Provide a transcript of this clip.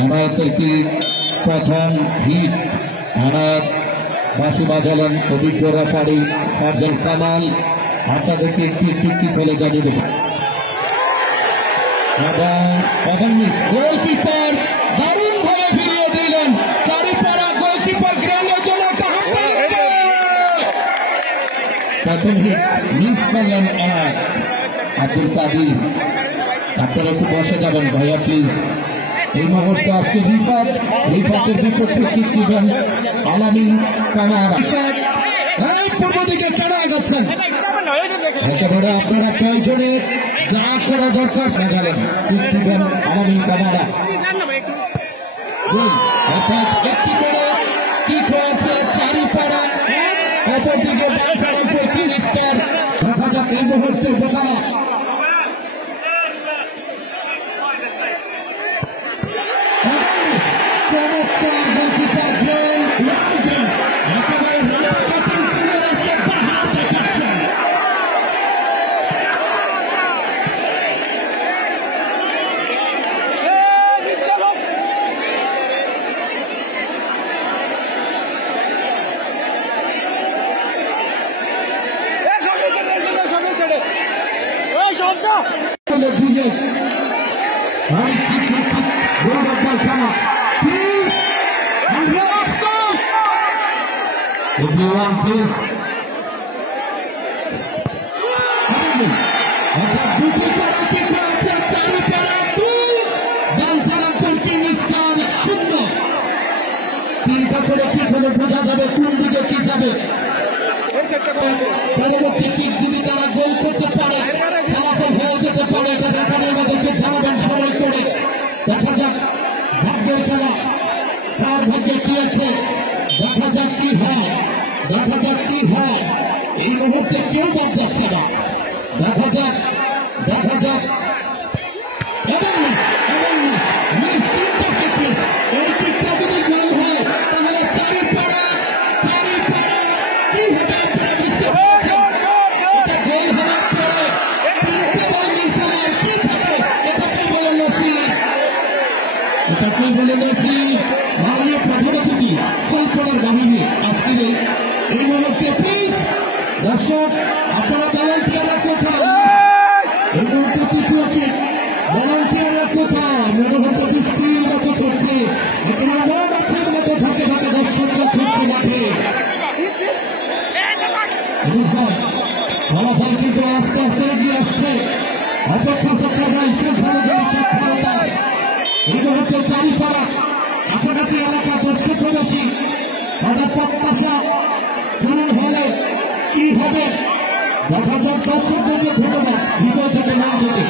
এনায়েতের কি প্রথম হিট, এনায়েত বাঁশি বাজালেন অভিজ্ঞ রেফারি সার্জন কামাল। আপনাদেরকে একটি একটি খেলে জানিয়ে দেবেন। এবং গোলকিপার দারুণ ভাবে ফিরিয়ে দিলেন। চারিপাড়া গোলকিপার গ্রেলের জন্য প্রথম হিট মিস করলেন এনায়েত। আব্দুল কাদির, আপনারা একটু বসে যাবেন ভাইয়া প্লিজ। এই মুহূর্তে আসছে রিফাতের বিপক্ষে কিক দিবেন আলামিন কামারা। পূর্ব দিকে কেন আগাচ্ছেন? একেবারে আপনারা প্রয়োজনে যা করা দরকার দেখালেন। কিক দিবেন আলামিন কামারা। অর্থাৎ একটি করে কিক হয়েছে চারিপাড়া, অপরদিকে তিরিশটার। দেখা যাক এই মুহূর্তে বোকারা everyone please তিনটা করে কি হলে বোঝা যাবে কোন দিকে কি যাবে। পরবর্তী কিক যদি তারা গোল করতে পারে ফলাফল হয়ে যেতে পারে। এটা দেখানোর আমাদেরকে জানাবেন সময় করে। দেখা যাক ভাগ্যের খেলা, কার ভাগ্যে কি আছে, দেখা যাক কি হয়, দেখা যাক কি হয়। এই মুহূর্তে কেউ বাদ যাচ্ছে না। দেখা যাক, দেখা যাক। এই কিকটা যদি গোল হয় তাহলে চারিপাড়া কি হবে আপনারা বুঝতে পারছেন। এটা গোল হওয়ার পরে তিনটে বল মিস হওয়ার কি থাকে, এটাকেই বলে নসিব, এটাকেই বলে নসিব। মাননীয় প্রধান অতিথি কল্পনার বাহিনী আজকের এই মুহূর্তে প্লিজ দর্শক আপনারা ভলান্টিয়াররা কোথায়? এই মুহূর্তে তৃতীয় কিক, ভলান্টিয়াররা কোথায়? মনে হচ্ছে বৃষ্টির মতো ছুটছে, একেবারে মৌমাছির মতো ঢাকে ঢাকে দর্শকরা ছুটছে মাঠে। ফলাফল কিন্তু আস্তে আস্তে এগিয়ে আসছে। অপেক্ষা চক্র নয়, শেষ ভালো জয় সফলতা। এই মুহূর্তে চারিপাড়া কাছাকাছি এলাকা দর্শক বেশি, তাদের প্রত্যাশা পূরণ হলে কি হবে দেখা যাক। দর্শকদেরকে ধন্যবাদ হৃদয় থেকে না যেতে।